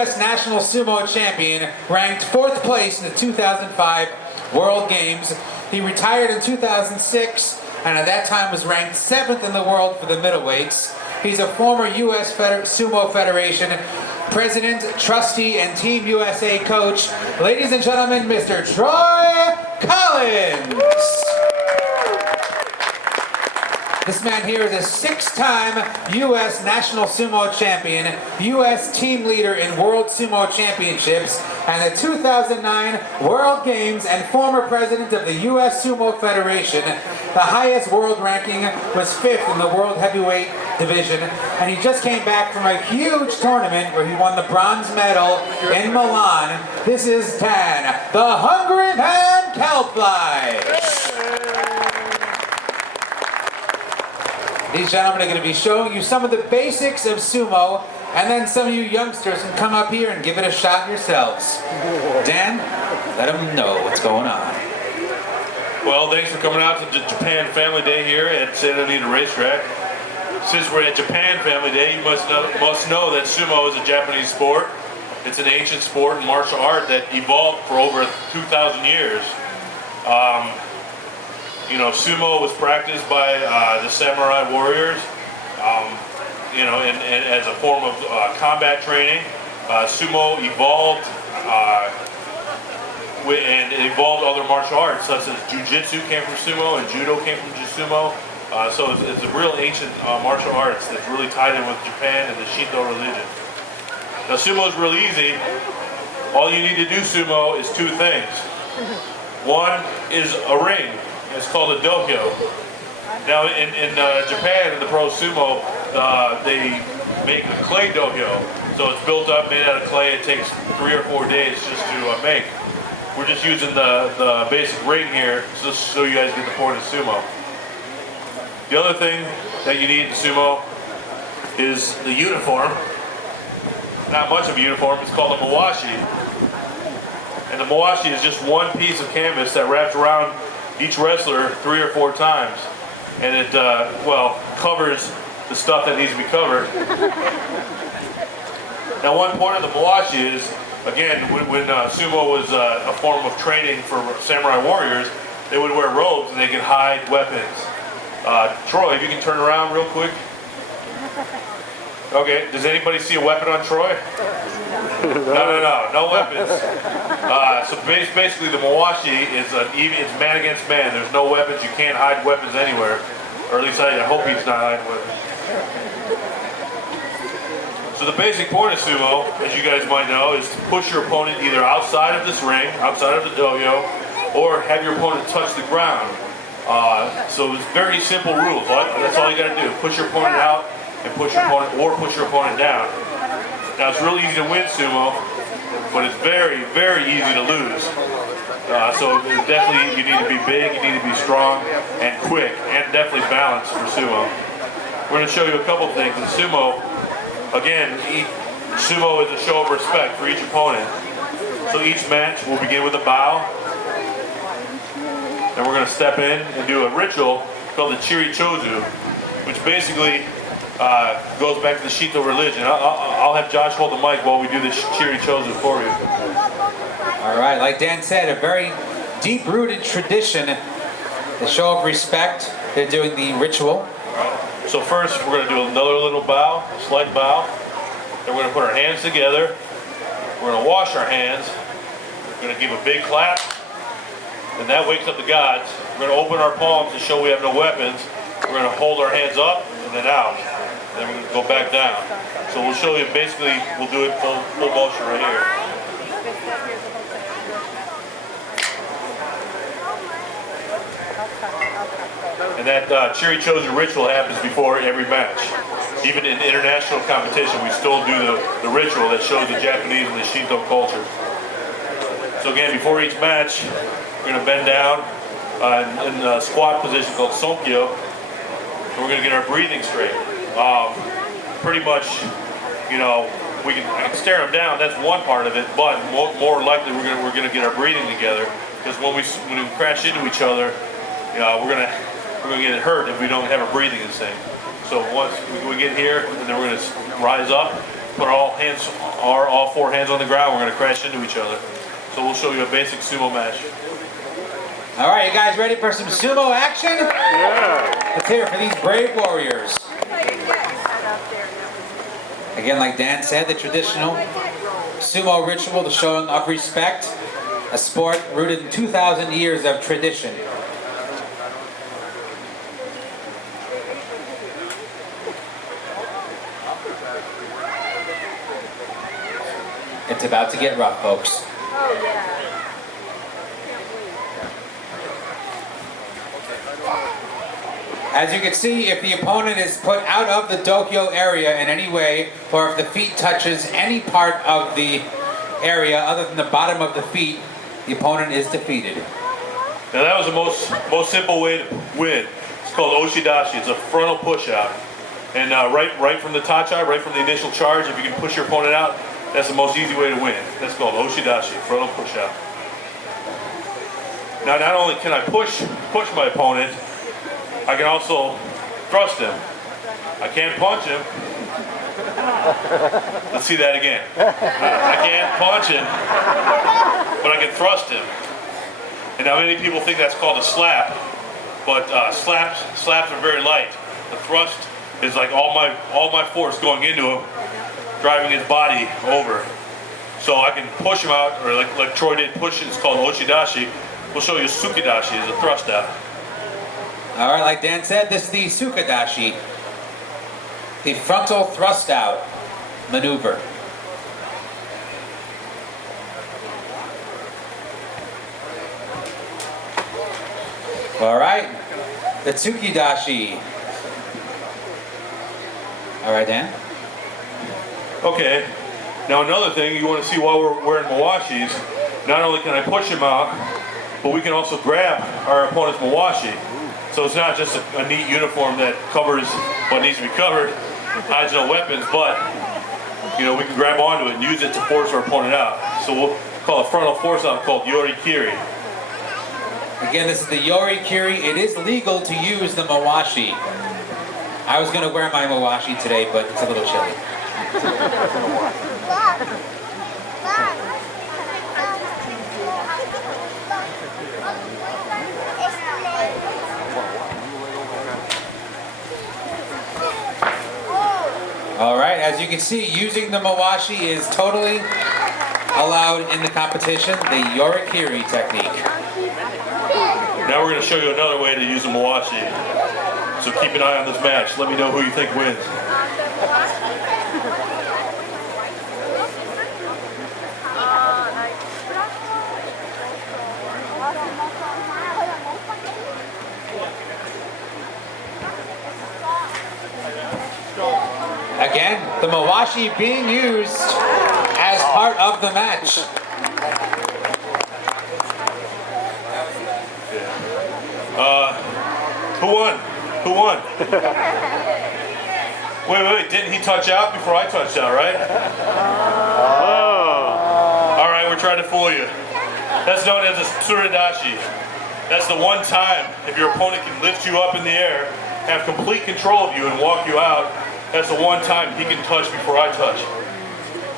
U.S. National Sumo Champion, ranked 4th place in the 2005 World Games. He retired in 2006 and at that time was ranked 7th in the world for the middleweights. He's a former U.S. Sumo Federation President, Trustee, and Team USA coach. Ladies and gentlemen, Mr. Troy Collins. This man here is a 6-time U.S. National Sumo Champion, U.S. Team Leader in World Sumo Championships, and the 2009 World Games, and former President of the U.S. Sumo Federation. The highest world ranking was 5th in the World Heavyweight Division, and he just came back from a huge tournament where he won the bronze medal in Milan. This is Dan, the Hungry Man Kalbfleisch. These gentlemen are going to be showing you some of the basics of sumo, and then some of you youngsters can come up here and give it a shot yourselves. Dan, let them know what's going on. Well, thanks for coming out to the Japan Family Day here at Santa Anita Racetrack. Since we're at Japan Family Day, you must know that sumo is a Japanese sport. It's an ancient sport and martial art that evolved for over 2,000 years. You know, sumo was practiced by the samurai warriors, and as a form of combat training. Sumo evolved and it evolved other martial arts, such as jiu-jitsu came from sumo and judo came from sumo. So it's a real ancient martial arts that's really tied in with Japan and the Shinto religion. Now, sumo is real easy. All you need to do sumo is 2 things. One is a ring. It's called a dohyo. Now in Japan, in the pro sumo, they make a clay dohyo. So it's built up, made out of clay. It takes 3 or 4 days just to make. We're just using the basic ring here just so you guys get the point of sumo. The other thing that you need in sumo is the uniform. Not much of a uniform. It's called a mawashi. And the mawashi is just one piece of canvas that wraps around each wrestler 3 or 4 times, and it covers the stuff that needs to be covered. Now, one point of the mawashi is, again, when sumo was a form of training for samurai warriors, they would wear robes and they could hide weapons. Troy, if you can turn around real quick. Okay, does anybody see a weapon on Troy? No weapons. So basically the mawashi is it's man against man. There's no weapons. You can't hide weapons anywhere. Or at least I hope he's not hiding weapons. So the basic point of sumo, as you guys might know, is to push your opponent either outside of this ring, outside of the dohyo, or have your opponent touch the ground. So it's very simple rules. That's all you got to do. Push your opponent out and push your opponent, or push your opponent down. Now, it's really easy to win sumo, but it's very, very easy to lose. So definitely you need to be big, you need to be strong and quick, and definitely balanced for sumo. We're going to show you a couple things. In sumo, again, sumo is a show of respect for each opponent. So each match will begin with a bow. Then we're going to step in and do a ritual called the chiri chozu, which basically goes back to the Shinto religion. I'll have Josh hold the mic while we do this chiri chozu for you. All right, like Dan said, a very deep-rooted tradition, the show of respect. They're doing the ritual. So first, we're going to do another little bow, a slight bow. Then we're going to put our hands together. We're going to wash our hands. We're going to give a big clap. And that wakes up the gods. We're going to open our palms to show we have no weapons. We're going to hold our hands up and then out. Then we're going to go back down. So we'll show you, basically, we'll do it full motion right here. And that chiri chozu ritual happens before every match. Even in international competition, we still do the ritual that shows the Japanese and the Shinto culture. So again, before each match, we're going to bend down in a squat position called sonkyo. And we're going to get our breathing straight. Pretty much, you know, I can stare them down. That's one part of it, but more likely we're going to get our breathing together, because when we crash into each other, we're going to get hurt if we don't have our breathing in sync. So once we get here, and then we're going to rise up, put all four hands on the ground. We're going to crash into each other. So we'll show you a basic sumo match. All right, you guys ready for some sumo action? Yeah. Let's hear it for these brave warriors. Again, like Dan said, the traditional sumo ritual, the showing of respect, a sport rooted in 2,000 years of tradition. It's about to get rough, folks. Oh, yeah. As you can see, if the opponent is put out of the dokyo area in any way, or if the feet touches any part of the area other than the bottom of the feet, the opponent is defeated. Now that was the most simple way to win. It's called oshidashi. It's a frontal push out. And right from the tachi, right from the initial charge, if you can push your opponent out, that's the most easy way to win. That's called oshidashi, frontal push out. Now not only can I push my opponent, I can also thrust him. I can't punch him. Let's see that again. I can't punch him, but I can thrust him. And now many people think that's called a slap, but slaps are very light. The thrust is like all my force going into him, driving his body over. So I can push him out, or like Troy did push it. It's called oshidashi. We'll show you sukidashi as a thrust out. All right, like Dan said, this is the sukadashi, the frontal thrust out maneuver. All right, the tsukidashi. All right, Dan. Okay, now another thing you want to see while we're wearing mawashis, not only can I push him out, but we can also grab our opponent's mawashi. So it's not just a neat uniform that covers what needs to be covered, hides no weapons, but you know, we can grab onto it and use it to force our opponent out. So we'll call a frontal force out called youir. Again, this is the youir. It is legal to use the mawashi. I was going to wear my mawashi today, but it's a little chilly. All right, as you can see, using the mawashi is totally allowed in the competition, the youir technique. Now we're going to show you another way to use a mawashi. So keep an eye on this match. Let me know who you think wins. Again, the mawashi being used as part of the match. Who won? Who won? Wait, didn't he touch out before I touched out, right? Oh. All right, we're trying to fool you. That's known as a tsuradashi. That's the one time if your opponent can lift you up in the air, have complete control of you and walk you out, that's the one time he can touch before I touch.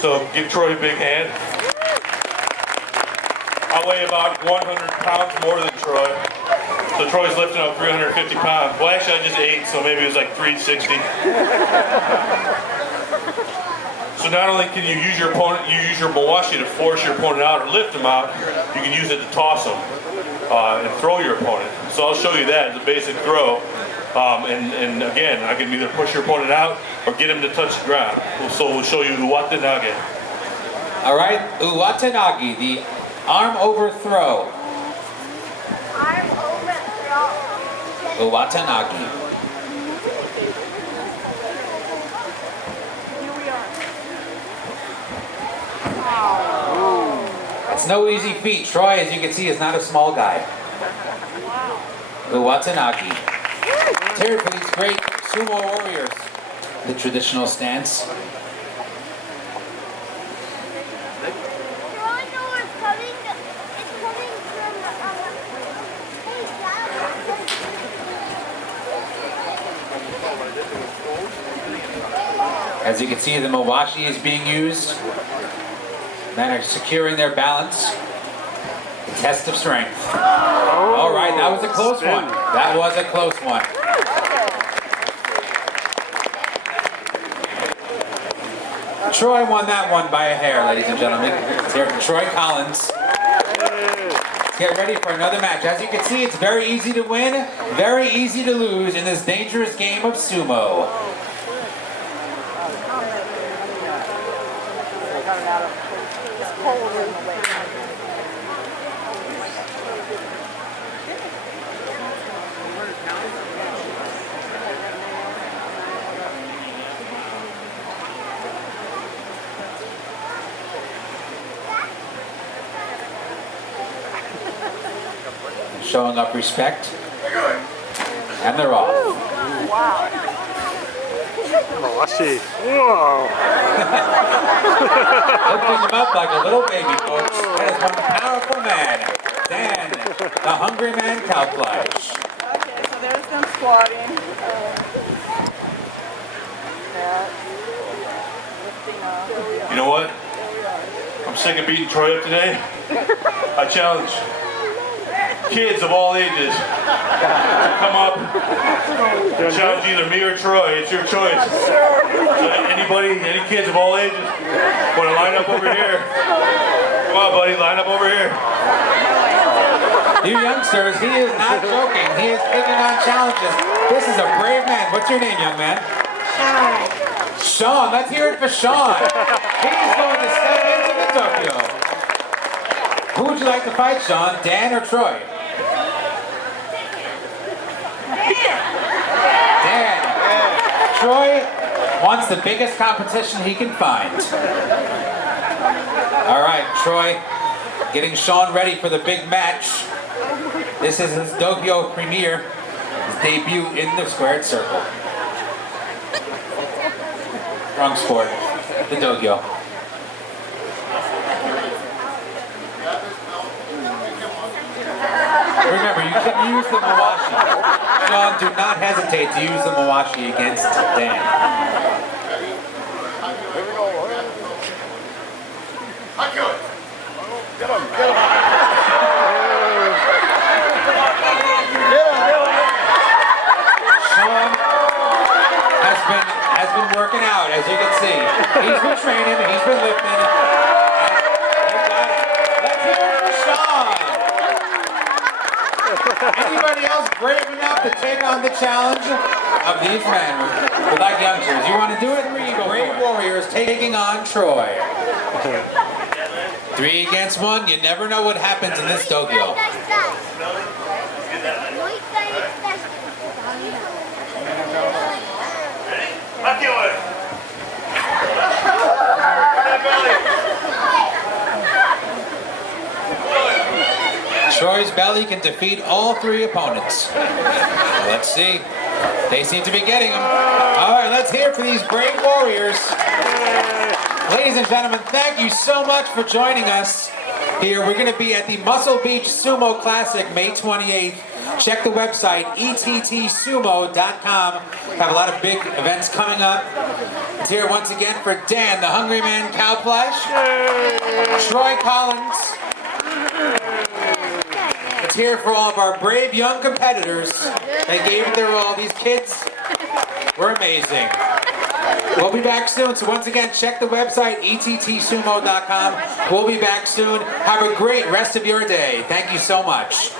So give Troy a big hand. I weigh about 100 pounds more than Troy. So Troy's lifting up 350 pounds. Well, actually I just ate, so maybe it was like 360. So not only can you use your mawashi to force your opponent out or lift him out, you can use it to toss him and throw your opponent. So I'll show you that as a basic throw. And again, I can either push your opponent out or get him to touch the ground. So we'll show you uwatanage. All right, uwatanage, the arm over throw. Arm over throw. Uwatanage. It's no easy feat. Troy, as you can see, is not a small guy. Uwatanage. Here for these great sumo warriors. The traditional stance. As you can see, the mawashi is being used. Men are securing their balance. The test of strength. All right, that was a close one. That was a close one. Troy won that one by a hair, ladies and gentlemen. Let's hear it for Troy Collins. Let's get ready for another match. As you can see, it's very easy to win, very easy to lose in this dangerous game of sumo. Showing up respect. And they're off. Wow. Mawashi. Whoa. Lifting him up like a little baby, folks. That is one powerful man. Dan, the hungry man, Kalbfleisch. Okay, so there's them squatting. Lifting up. You know what? I'm sick of beating Troy up today. I challenge kids of all ages to come up and challenge either me or Troy. It's your choice. Anybody, any kids of all ages want to line up over here? Come on, buddy, line up over here. You youngsters, he is not joking. He is taking on challenges. This is a brave man. What's your name, young man? Sean. Sean. Let's hear it for Sean. He's going to step into the dojo. Who would you like to fight, Sean? Dan or Troy? Dan. Troy wants the biggest competition he can find. All right, Troy, getting Sean ready for the big match. This is his dojo premiere, his debut in the squared circle. Wrong sport, the dojo. Remember, you can use the mawashi. Sean, do not hesitate to use the mawashi against Dan. Get him, get him. Sean has been working out, as you can see. He's been training, he's been lifting. Let's hear it for Sean. Anybody else brave enough to take on the challenge of these men with like youngsters? You want to do it? Brave Warriors taking on Troy. 3 against 1. You never know what happens in this dojo. Troy's belly can defeat all 3 opponents. Let's see. They seem to be getting him. All right, let's hear for these brave warriors. Ladies and gentlemen, thank you so much for joining us here. We're going to be at the Muscle Beach Sumo Classic May 28th. Check the website, ettsumo.com. Have a lot of big events coming up. It's here once again for Dan, the hungry man, Kalbfleisch, Troy Collins. It's here for all of our brave young competitors. They gave it their all. These kids were amazing. We'll be back soon. So once again, check the website, ettsumo.com. We'll be back soon. Have a great rest of your day. Thank you so much.